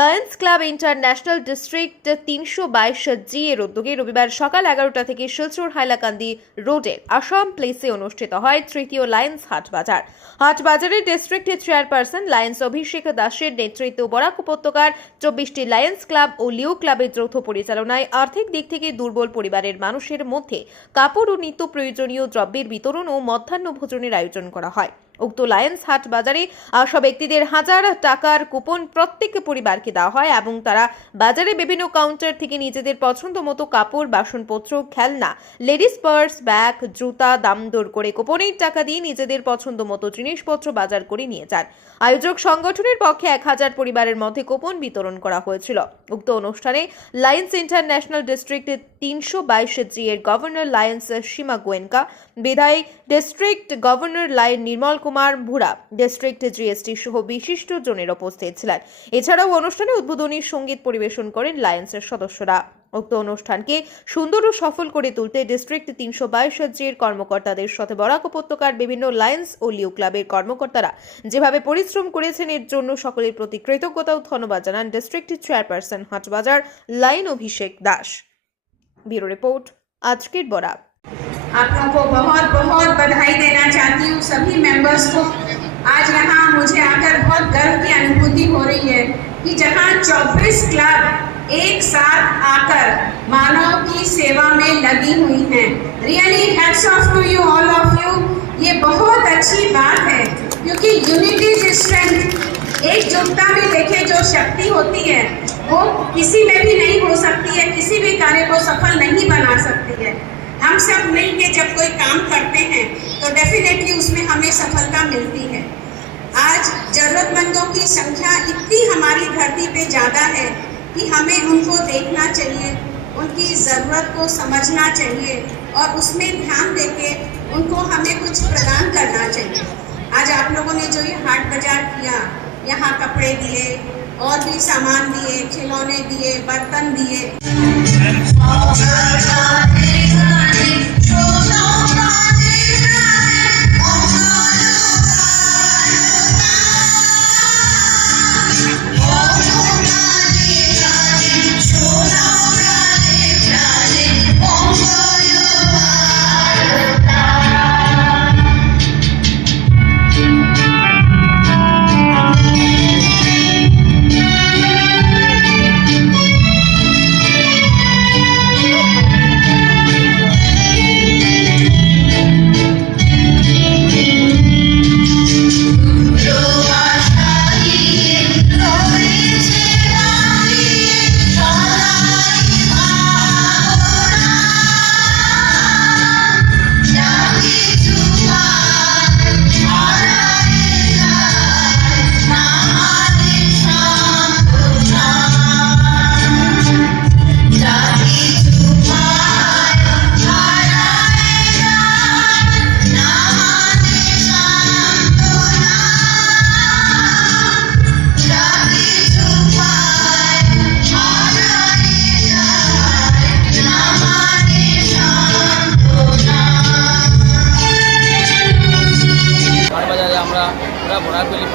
Lions club international district 322G এর উদ্যোগে রবিবার সকাল 11টা থেকে শিলচর হাইলাকান্দি রোডের আসাম প্লেসে অনুষ্ঠিত হয় তৃতীয় লায়ন্স হাটবাজার। হাটবাজারের ডিস্ট্রিক্ট চেয়ারপারসন লায়ন্স অভিষেক দাসের নেতৃত্বে বরাক উপত্যকার 24টি লায়ন্স ক্লাব ও লিও ক্লাবের যৌথ পরিচালনায় আর্থিক দিক থেকে দুর্বল পরিবারের মানুষের মধ্যে কাপড় ও নিত্য প্রয়োজনীয় দ্রব্যের বিতরণ ও মধ্যাহ্ন ভোজনের আয়োজন করা হয়। উক্ত লায়ন্স হাট বাজারে আসা ব্যক্তিদের 1000 টাকার কুপন প্রত্যেক পরিবারকে দেওয়া হয় এবং তারা বাজারে বিভিন্ন কাউন্টার থেকে নিজেদের পছন্দ মতো কাপড়, বাসনপত্র, খেলনা, লেডিস পার্স, ব্যাগ, জুতা দাম দর করে কুপনের টাকা দিয়ে নিজেদের পছন্দ মতো জিনিসপত্র বাজার করে নিয়ে যান। আয়োজক সংগঠনের পক্ষে 1000 পরিবারের মধ্যে কুপন বিতরণ করা হয়েছিল। উক্ত অনুষ্ঠানে লায়ন্স ইন্টারন্যাশনাল ডিস্ট্রিক্ট 322G এর গভর্নর লায়ন্স সীমা গোয়েনকা, বিধায়ী ডিস্ট্রিক্ট গভর্নর লায়ন নির্মল কুমার ভুরা, ডিস্ট্রিক্ট জিএসটি সহ বিশিষ্ট জনের উপস্থিত ছিলেন। এছাড়াও অনুষ্ঠানে উদ্বোধনী সঙ্গীত পরিবেশন করেন লায়ন্সের সদস্যরা। উক্ত অনুষ্ঠানকে সুন্দর ও সফল করে তুলতে ডিস্ট্রিক্ট 322G এর কর্মকর্তাদের সাথে বরাক উপত্যকার বিভিন্ন লায়ন্স ও লিও ক্লাবের কর্মকর্তারা যেভাবে পরিশ্রম করেছেন এর জন্য সকলের প্রতি কৃতজ্ঞতা ও ধন্যবাদ জানান ডিস্ট্রিক্ট চেয়ারপারসন হাটবাজার লায়ন অভিষেক দাস। ब्यूरो रिपोर्ट आजकेर बराक। आप लोगों को बहुत बहुत बधाई देना चाहती हूँ सभी मेंबर्स को। आज यहाँ मुझे आकर बहुत गर्व की अनुभूति हो रही है कि जहाँ 24 क्लब एक साथ आकर मानव की सेवा में लगी हुई हैं। Really hats off to you all of you. ये बहुत अच्छी बात है क्योंकि यूनिटी इज स्ट्रेंथ। एकजुटता में देखे जो शक्ति होती है वो किसी में भी नहीं हो सकती है, किसी भी कार्य को सफल नहीं बना सकती है। हम सब मिलकर जब कोई काम करते हैं तो डेफिनेटली उसमें हमें सफलता मिलती है। आज जरूरतमंदों की संख्या इतनी हमारी धरती पे ज़्यादा है कि हमें उनको देखना चाहिए, उनकी ज़रूरत को समझना चाहिए और उसमें ध्यान देके उनको हमें कुछ प्रदान करना चाहिए। आज आप लोगों ने जो ये हाट बाजार किया, यहाँ कपड़े दिए और भी सामान दिए, खिलौने दिए, बर्तन दिए। বরাকভ্যালি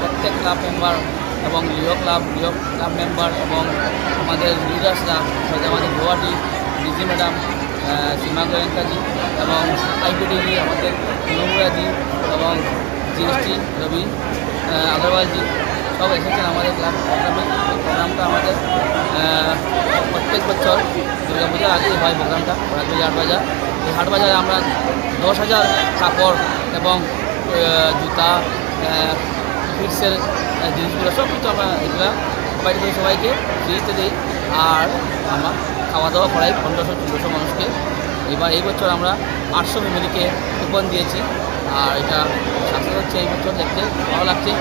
প্রত্যেক ক্লাব মেম্বার এবং লিও ক্লাব মেম্বার এবং আমাদের লিডার্সরা আমাদের গুয়াহাটি ডিজি ম্যাডাম সীমা গোয়েঙ্কাজি এবং আইপিডিজি আমাদের নমুরাজি এবং জিএসটি রবি আগরওয়ালজি সব এসেছেন আমাদের ক্লাব প্রোগ্রামে। প্রোগ্রামটা আমাদের প্রত্যেক বছর দুর্গাপূজার আগেই হয় প্রোগ্রামটা বরাকভ্যালি হাটবাজার। এই হাটবাজারে আমরা 10,000 কাপড় এবং জুতা কিডসের জিনিসগুলো সব কিছু আমরা এগুলো প্রোভাইড করি সবাইকে ফ্রিতে দিই। আর আমরা খাওয়া দাওয়া করাই 1500-1600 মানুষকে। এই বছর আমরা 800 ফ্যামিলিকে কুপন দিয়েছি আর এটা সাকসেস হচ্ছে। এই বছর দেখতে ভালো লাগছে।